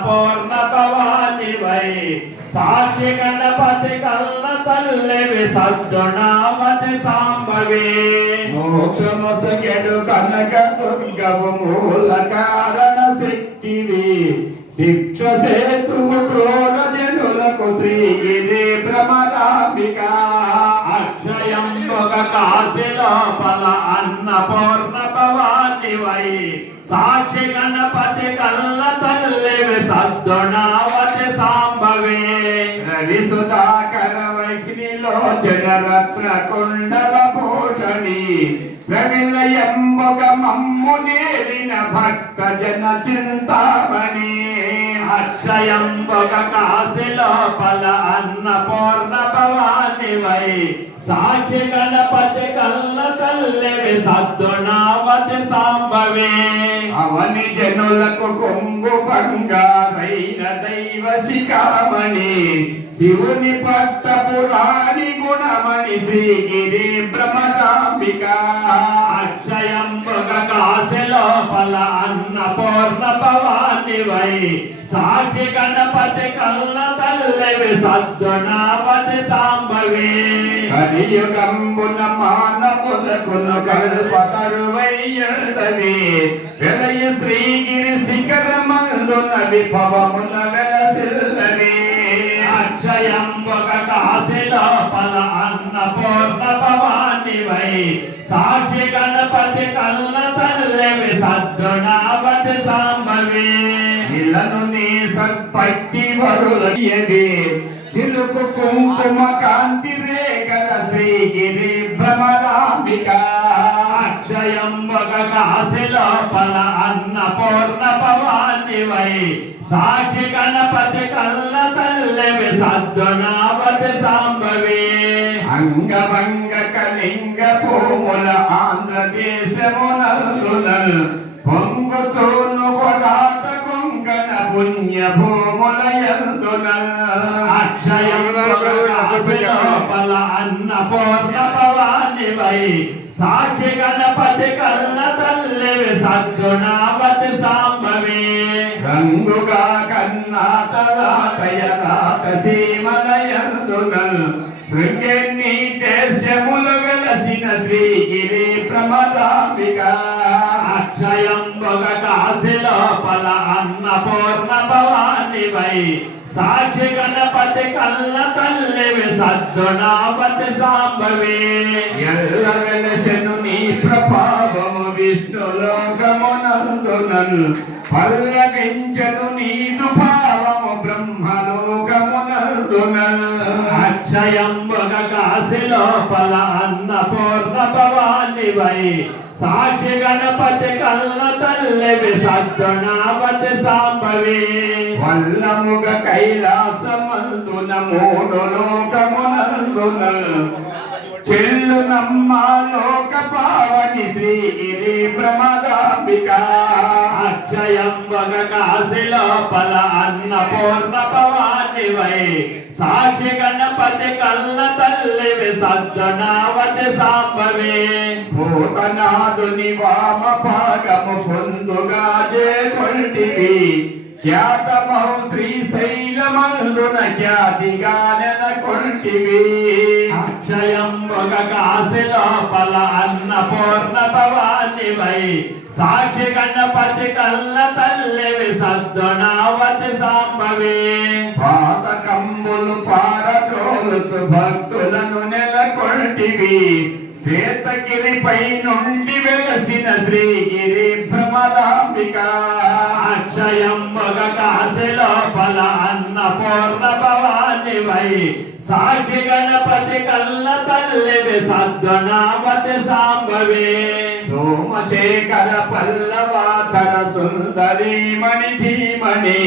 పూర్ణ భవానివై సాక్షి గణపతి కల్ల తల్లివి సద్గుణావతి సాంబవి మోక్షమొసగెడు కనక దుర్గవు మూల కారణ శక్తివి శిక్ష సేతువు క్రూర జనులకు శ్రీగిరి భ్రమరాంబిక అక్షయం ఒక కాశీ లోపల అన్నపూర్ణ భవానివై సాక్షి గణపతి కల్ల తల్లివి సద్గుణావతి సాంబవి రవి సుధాకర వహ్నిలోచన రత్న కుండల భూషణి ప్రమిలయంబుగ మమ్ము నేలిన భక్త జన చింతామణి అక్షయం ఒక కాశీ లోపల అన్నపూర్ణ భవానివై సాక్షి గణపతి కల్ల తల్లివి సద్గుణావతి సాంబవి అవని జనులకు కొంగు బంగారైన దైవ శిఖామణి శివుని పట్ట పురాణి గుణమణి శ్రీగిరి భ్రమరాంబిక అక్షయం ఒక కాశీ లోపల అన్నపూర్ణ భవానివై సాక్షి గణపతి కల్ల తల్లివి సద్గుణావతి సాంబవి కలియుగంబున మానవులకును కల్పతరువయ్యుండవి వెలయ శ్రీగిరి శిఖరమందున విభవమున వెలసిల్లవి అక్షయం ఒక కాశీ లోపల అన్నపూర్ణ భవానివై సాక్షి గణపతి కల్ల తల్లివి సద్గుణావతి సాంబవి ఇలను నీ సత్పత్తి వరులయ్యవి చిలుకు కుంకుమ కాంతి రేఖల శ్రీగిరి భ్రమరాంబిక అక్షయం ఒక కాశీ లోపల అన్నపూర్ణ భవానివై సాక్షి గణపతి కల్ల తల్లివి సద్గుణావతి సాంబవి అంగభంగ కళింగ భూముల ఆంధ్రదేశమునందునల్ పొంగుచూను కొరాట కొంకణ పుణ్య భూముల యందునల్ అక్షయం ఒక కాశీ లోపల అన్నపూర్ణ భవానివై సాక్షి గణపతి కల్ల తల్లివి సద్గుణావతి సాంబవి రంగుగా కన్నాటలాటయ రాట సీమల యందునల్ శృంగేన్ని దేశములు వెలసిన శ్రీగిరి భ్రమరాంబిక అక్షయం ఒక కాశీ లోపల అన్నపూర్ణ భవానివై సాక్షి గణపతి కల్ల తల్లివి సద్గుణావతి సాంబవి ఎల్ల వెలసెను నీ ప్రభావము విష్ణులోకమునందునల్ పల్లవించను నీదు భావము బ్రహ్మలోకమునందునల్ అక్షయం ఒక కాశీ లోపల అన్నపూర్ణ భవానివై సాక్షి గణపతి కల్ల తల్లివి సద్గుణావతి సాంబవి వల్లముగ కైలాసమందున మూడు లోకమునందునల్ చెల్లు నమ్మాలోక పావని శ్రీగిరి భ్రమరాంబిక అక్షయం ఒక కాశీ లోపల అన్నపూర్ణ భవానివై సాక్షి గణపతి కల్ల తల్లివి సద్గుణావతి సాంబవి భూతనాథుని వామ భాగము పొందుగా చేకొంటివి ఖ్యాతమౌ శ్రీశైలమందున ఖ్యాతిగా నెలకొంటివి అక్షయం ఒక కాశీ లోపల అన్నపూర్ణ భవానివై సాక్షి గణపతి కల్ల తల్లివి సద్గుణావతి సాంబవి పాతకంబులు పారద్రోలుచు భక్తులను నెలకొంటివి శ్వేతగిరిపై నుండి వెలసిన శ్రీగిరి భ్రమరాంబిక అక్షయం ఒక కాశీ లోపల అన్నపూర్ణ భవానివై సాక్షి గణపతి కల్ల తల్లివి సద్గుణావతి సాంబవి సోమశేఖర పల్లవాధర సుందరి మణి ధీమణి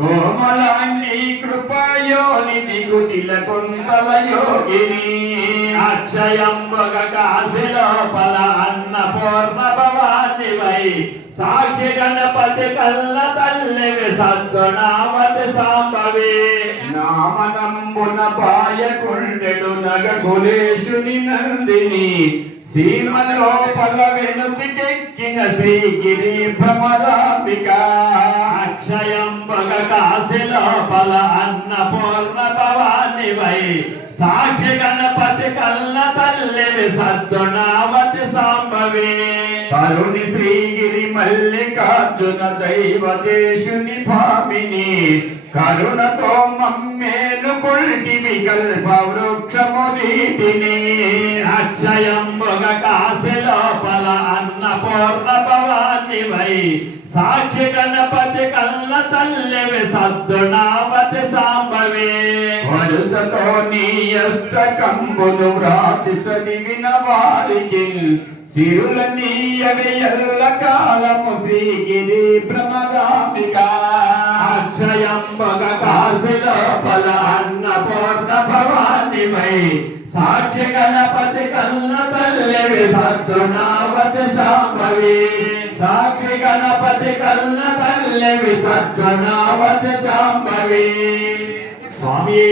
కోమలాన్ని కృపయోనిధి కుటిల కొందల యోగిని అక్షయం ఒక కాశీ లోపల అన్నపూర్ణ భవానివై సాక్షి గణపతి కల్ల తల్లివి సద్గుణావతి సాంబవి నామనంబున పాయకుండెడు నగకులేశుని నందిని సీమలోపల వెనుతికెక్కిన శ్రీగిరి భ్రమరాంబిక అక్షయంబగ కాశి లోపల అన్నపూర్ణ భవానివై సాక్షి గణపతి కల్ల తల్లివి సద్గుణావతి సాంబవి తరుణి శ్రీగిరి మల్లికార్జున దైవదేశుని భామిని కరుణతో మమ్మేలు కొల్టి వికల్ప వృక్షము రీతిని అక్షయంబగ కాశి లోపల అన్నపూర్ణ భవానివై సాక్షి గణపతి కల్ల తల్లివి సద్గుణావతి సాంబవి వరుసతో నీ అష్టకంబులు వ్రాచి చదివిన వారికి సిరుల నీయవి ఎల్ల కాలము శ్రీగిరి భ్రమరాంబిక అక్షయంబగ కాశి లోపల అన్నపూర్ణ భవానివై సాక్షి గణపతి కల్ల తల్లివి సద్గుణావతి సాంబవి సాక్షి గణపతి కల్ల తల్లివి సద్గుణావతి సాంబవి స్వామి